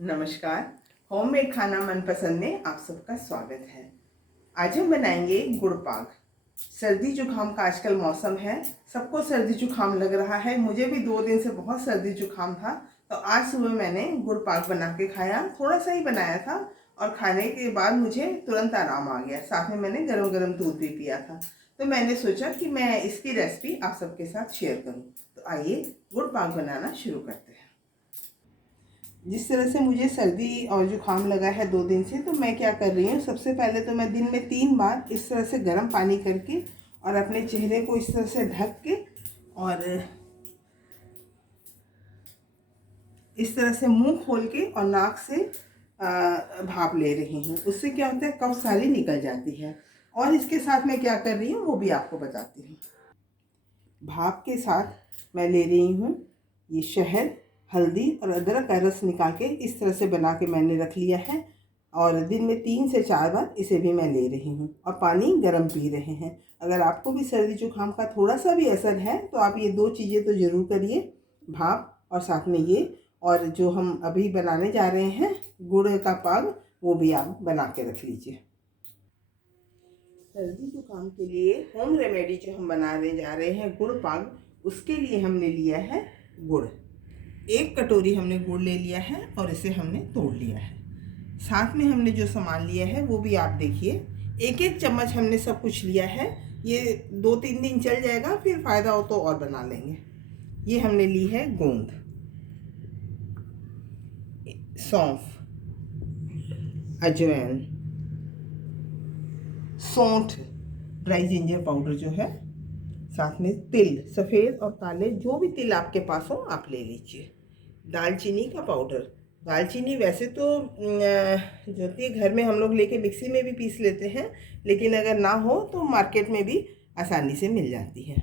नमस्कार। होममेड खाना मनपसंद में आप सबका स्वागत है। आज हम बनाएंगे गुड़ पाक। सर्दी जुकाम का आजकल मौसम है, सबको सर्दी जुकाम लग रहा है। मुझे भी 2 दिन से बहुत सर्दी जुकाम था, तो आज सुबह मैंने गुड़ पाक बना के खाया। थोड़ा सा ही बनाया था और खाने के बाद मुझे तुरंत आराम आ गया। साथ में मैंने गरम गरम दूध भी पिया था। तो मैंने सोचा कि मैं इसकी रेसिपी आप सबके साथ शेयर करूं। तो आइए गुड़ पाक बनाना शुरू करते हैं। जिस तरह से मुझे सर्दी और जुकाम लगा है 2 दिन से, तो मैं क्या कर रही हूँ, सबसे पहले तो मैं दिन में 3 बार इस तरह से गर्म पानी करके और अपने चेहरे को इस तरह से ढक के और इस तरह से मुंह खोल के और नाक से भाप ले रही हूँ। उससे क्या होता है, कफ सारी निकल जाती है। और इसके साथ मैं क्या कर रही हूँ वो भी आपको बताती हूँ। भाप के साथ मैं ले रही हूँ ये शहद, हल्दी और अदरक का रस निकाल के इस तरह से बना के मैंने रख लिया है। और दिन में 3 से 4 बार इसे भी मैं ले रही हूँ और पानी गर्म पी रहे हैं। अगर आपको भी सर्दी जुकाम का थोड़ा सा भी असर है तो आप ये 2 चीज़ें तो ज़रूर करिए, भाप और साथ में ये। और जो हम अभी बनाने जा रहे हैं गुड़ का पाक, वो भी आप बना के रख लीजिए। सर्दी जुकाम के लिए होम रेमेडी जो हम बनाने जा रहे हैं गुड़ पाक, उसके लिए हमने लिया है गुड़। 1 कटोरी हमने गुड़ ले लिया है और इसे हमने तोड़ लिया है। साथ में हमने जो सामान लिया है वो भी आप देखिए। 1-1 चम्मच हमने सब कुछ लिया है। ये 2-3 दिन चल जाएगा, फिर फ़ायदा हो तो और बना लेंगे। ये हमने ली है गोंद, सौंफ, अजवाइन, सौंठ, ड्राई जिंजर पाउडर जो है, साथ में तिल, सफ़ेद और काले जो भी तिल आपके पास हो आप ले लीजिए। दालचीनी का पाउडर। दालचीनी वैसे तो जो होती है घर में हम लोग लेके मिक्सी में भी पीस लेते हैं, लेकिन अगर ना हो तो मार्केट में भी आसानी से मिल जाती है।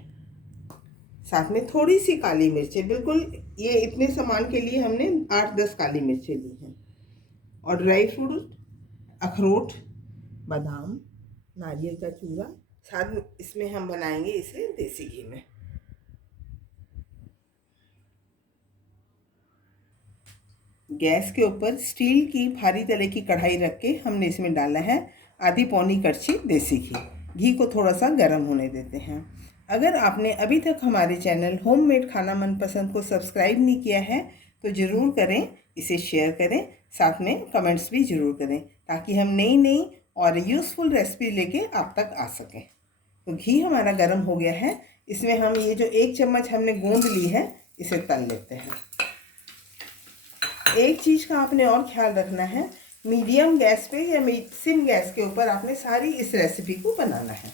साथ में थोड़ी सी काली मिर्चें, बिल्कुल ये इतने सामान के लिए हमने 8-10 काली मिर्चें ली हैं। और ड्राई फ्रूट, अखरोट, बादाम, नारियल का चूरा। साथ में इसमें हम बनाएंगे इसे देसी घी में। गैस के ऊपर स्टील की भारी तरह की कढ़ाई रख के हमने इसमें डाला है आधी पौनी कड़छी देसी घी। घी को थोड़ा सा गर्म होने देते हैं। अगर आपने अभी तक हमारे चैनल होममेड खाना मनपसंद को सब्सक्राइब नहीं किया है तो ज़रूर करें, इसे शेयर करें, साथ में कमेंट्स भी ज़रूर करें, ताकि हम नई नई और यूज़फुल रेसिपी लेके आप तक आ सकें। तो घी हमारा गर्म हो गया है। इसमें हम ये जो 1 चम्मच हमने गोंद ली है इसे तल लेते हैं। एक चीज़ का आपने और ख्याल रखना है, मीडियम गैस पे या सिम गैस के ऊपर आपने सारी इस रेसिपी को बनाना है।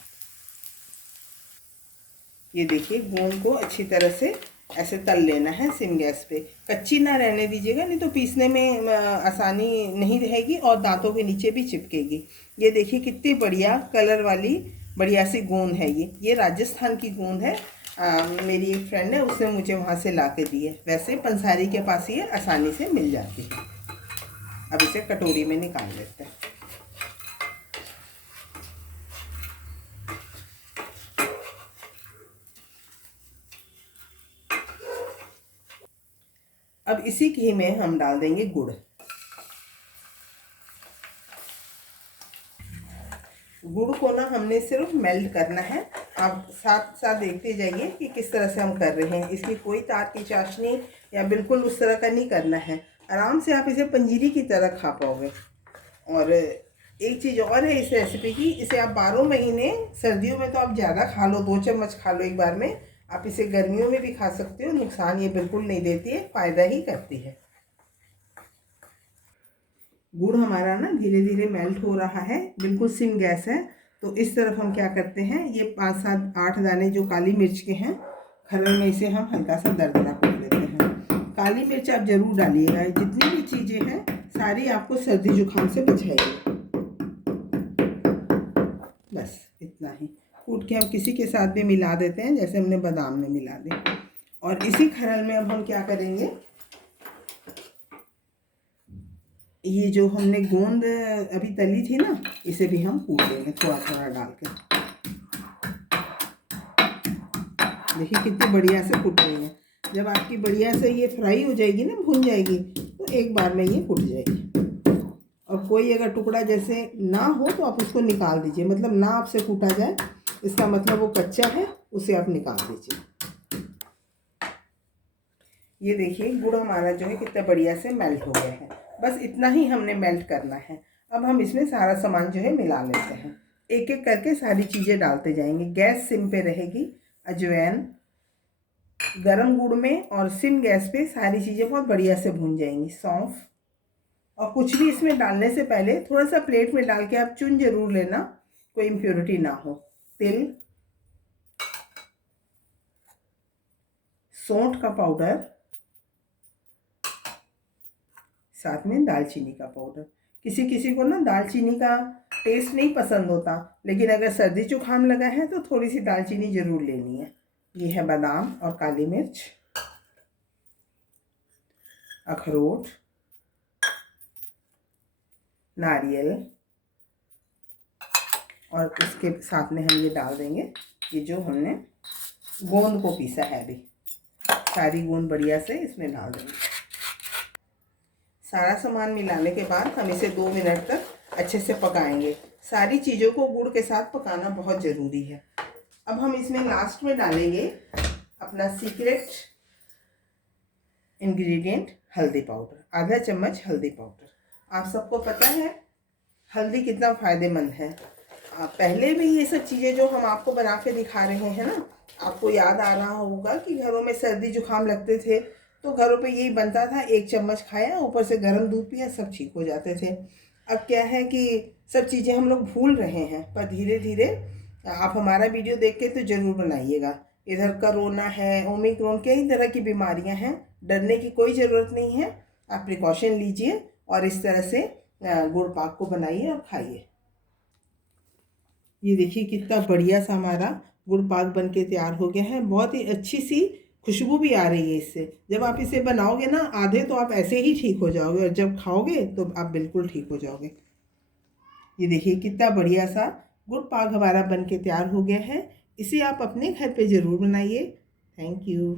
ये देखिए गोंद को अच्छी तरह से ऐसे तल लेना है सिम गैस पे। कच्ची ना रहने दीजिएगा, नहीं तो पीसने में आसानी नहीं रहेगी और दांतों के नीचे भी चिपकेगी। ये देखिए कितनी बढ़िया कलर वाली बढ़िया सी गोंद है। ये राजस्थान की गोंद है। मेरी एक फ्रेंड है, उसने मुझे वहाँ से ला के दी है। वैसे पंसारी के पास ये आसानी से मिल जाती है। अब इसे कटोरी में निकाल लेते हैं। अब इसी घी में हम डाल देंगे गुड़। गुड़ को ना हमने सिर्फ मेल्ट करना है। आप साथ साथ देखते जाइए कि किस तरह से हम कर रहे हैं। इसकी कोई तार की चाशनी या बिल्कुल उस तरह का नहीं करना है। आराम से आप इसे पंजीरी की तरह खा पाओगे। और एक चीज़ और है इस रेसिपी की, इसे आप 12 महीने, सर्दियों में तो आप ज़्यादा खा लो, 2 चम्मच खा लो एक बार में। आप इसे गर्मियों में भी खा सकते हो। नुकसान ये बिल्कुल नहीं देती है, फ़ायदा ही करती है। गुड़ हमारा ना धीरे धीरे मेल्ट हो रहा है, बिल्कुल सिम गैस है। तो इस तरफ हम क्या करते हैं, ये 5-7-8 दाने जो काली मिर्च के हैं, खरल में इसे हम हल्का सा दरदरा कर लेते हैं। काली मिर्च आप ज़रूर डालिएगा। जितनी भी चीज़ें हैं सारी आपको सर्दी जुकाम से बचाएगी। बस इतना ही कूट के हम किसी के साथ भी मिला देते हैं, जैसे हमने बादाम में मिला दी। और इसी खरल में अब हम क्या करेंगे, ये जो हमने गोंद अभी तली थी ना, इसे भी हम कूट देंगे थोड़ा थोड़ा डाल के। देखिए कितनी बढ़िया से कूट रही है। जब आपकी बढ़िया से ये फ्राई हो जाएगी ना, भुन जाएगी, तो एक बार में ये कुट जाएगी। और कोई अगर टुकड़ा जैसे ना हो तो आप उसको निकाल दीजिए, मतलब ना आपसे कूटा जाए, इसका मतलब वो कच्चा है, उसे आप निकाल दीजिए। ये देखिए गुड़ हमारा जो है कितना बढ़िया से मेल्ट हो गया है। बस इतना ही हमने मेल्ट करना है। अब हम इसमें सारा सामान जो है मिला लेते हैं। एक एक करके सारी चीज़ें डालते जाएंगे। गैस सिम पे रहेगी। अजवाइन गरम गुड़ में और सिम गैस पे सारी चीज़ें बहुत बढ़िया से भून जाएंगी। सौंफ, और कुछ भी इसमें डालने से पहले थोड़ा सा प्लेट में डाल के आप चुन जरूर लेना, कोई इम्प्योरिटी ना हो। तिल, सौंठ का पाउडर, साथ में दालचीनी का पाउडर। किसी किसी को ना दालचीनी का टेस्ट नहीं पसंद होता, लेकिन अगर सर्दी जुकाम लगा है तो थोड़ी सी दालचीनी ज़रूर लेनी है। ये है बादाम और काली मिर्च, अखरोट, नारियल, और उसके साथ में हम ये डाल देंगे ये जो हमने गोंद को पीसा है। अभी सारी गोंद बढ़िया से इसमें डाल देंगे। सारा सामान मिलाने के बाद हम इसे 2 मिनट तक अच्छे से पकाएंगे। सारी चीज़ों को गुड़ के साथ पकाना बहुत ज़रूरी है। अब हम इसमें लास्ट में डालेंगे अपना सीक्रेट इंग्रेडिएंट, हल्दी पाउडर। आधा चम्मच हल्दी पाउडर। आप सबको पता है हल्दी कितना फ़ायदेमंद है। पहले भी ये सब चीज़ें जो हम आपको बना के दिखा रहे हैं ना, आपको याद आ रहा होगा कि घरों में सर्दी जुकाम लगते थे तो घरों पे यही बनता था, 1 चम्मच खाया, ऊपर से गर्म दूध पिया, सब ठीक हो जाते थे। अब क्या है कि सब चीज़ें हम लोग भूल रहे हैं, पर धीरे धीरे आप हमारा वीडियो देख के तो ज़रूर बनाइएगा। इधर कोरोना है, ओमिक्रॉन, कई तरह की बीमारियां हैं, डरने की कोई ज़रूरत नहीं है। आप प्रिकॉशन लीजिए और इस तरह से गुड़ पाक को बनाइए और खाइए। ये देखिए कितना बढ़िया सा हमारा गुड़ पाक बन के तैयार हो गया है। बहुत ही अच्छी सी खुशबू भी आ रही है इससे। जब आप इसे बनाओगे ना आधे तो आप ऐसे ही ठीक हो जाओगे, और जब खाओगे तो आप बिल्कुल ठीक हो जाओगे। ये देखिए कितना बढ़िया सा गुड़ पाक हमारा बन के तैयार हो गया है। इसे आप अपने घर पे ज़रूर बनाइए। Thank you.